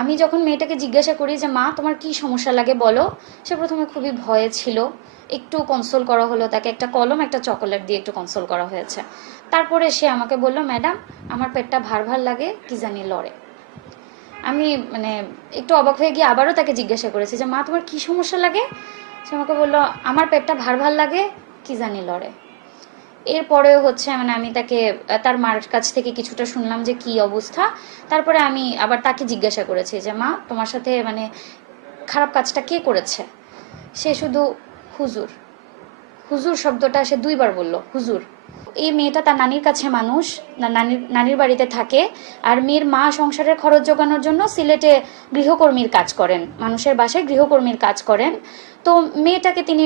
আমি যখন মেয়েটাকে জিজ্ঞাসা করি যে মা তোমার কি সমস্যা লাগে বলো, সে প্রথমে খুবই ভয়ে ছিল। একটু কনসোল করা হলো, তাকে একটা কলম একটা চকোলেট দিয়ে একটু কনসোল করা হয়েছে। তারপরে সে আমাকে বলল, ম্যাডাম আমার পেটটা ভার ভার লাগে, কি জানি লড়ে। আমি মানে একটু অবাক হয়ে গিয়ে আবারও তাকে জিজ্ঞাসা করেছি যে মা তোমার কি সমস্যা লাগে। সে আমাকে বললো আমার পেটটা ভার ভার লাগে, কি জানি লড়ে। এরপরে হচ্ছে মানে আমি তাকে তার মার কাছ থেকে কিছুটা শুনলাম যে কি অবস্থা। তারপরে আমি আবার তাকে জিজ্ঞাসা করেছি যে মা তোমার সাথে মানে খারাপ কাজটা কে করেছে। সে শুধু হুজুর, হুজুর শব্দটা সে 2বার বলল, হুজুর। এই মেয়েটা তার নানির কাছে মানুষ, নানির নানির বাড়িতে থাকে। আর মেয়ের মা সংসারের খরচ জোগানোর জন্য সিলেটে গৃহকর্মীর কাজ করেন, মানুষের বাসায় গৃহকর্মীর কাজ করেন। তো মেয়েটাকে তিনি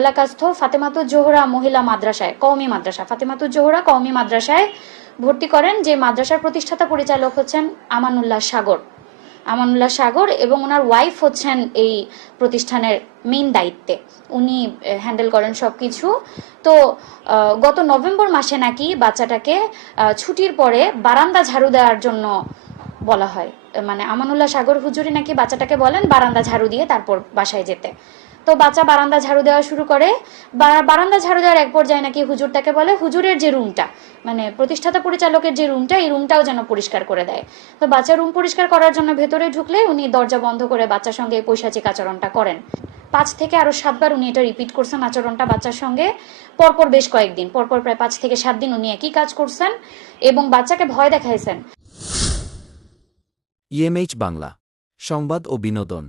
এলাকাস্থ ফাতেমাতুজ জোহরা মহিলা মাদ্রাসায়, কওমি মাদ্রাসা ফাতেমাতুজ জোহরা কওমি মাদ্রাসায় ভর্তি করেন, যে মাদ্রাসার প্রতিষ্ঠাতা পরিচালক হচ্ছেন আমানুল্লাহ সাগর। আমানুল্লাহ সাগর এবং ওনার ওয়াইফ হচ্ছেন এই প্রতিষ্ঠানের মেইন দায়িত্বে, উনি হ্যান্ডেল করেন সব কিছু। তো গত নভেম্বর মাসে নাকি বাচ্চাটাকে ছুটির পরে বারান্দা ঝাড়ু দেওয়ার জন্য বলা হয়। মানে আমানুল্লাহ সাগর হুজুরি নাকি বাচ্চাটাকে বলেন বারান্দা ঝাড়ু দিয়ে তারপর বাসায় যেতে। তো বাচ্চা বারান্দা ঝাড়ু দেওয়া শুরু করে। বারান্দা ঝাড়ু দেওয়ার এক পর্যায়ে নাকি হুজুর তাকে বলে হুজুরের যে রুমটা, মানে প্রতিষ্ঠাতা পরিচালকের যে রুমটা, এই রুমটাও যেন পরিষ্কার করে দেয়। তো বাচ্চা রুম পরিষ্কার করার জন্য ভেতরে ঢুকলে উনি দরজা বন্ধ করে বাচ্চার সঙ্গে এই পৈশাচিক আচরণটা করেন। 5 থেকে আরো 7বার উনি এটা রিপিট করছেন আচরণটা বাচ্চার সঙ্গে। পরপর বেশ কয়েকদিন, পরপর প্রায় 5 থেকে 7 দিন উনি একই কাজ করছেন এবং বাচ্চাকে ভয় দেখাইছেন। ইএমএইচ বাংলা, সংবাদ ও বিনোদন।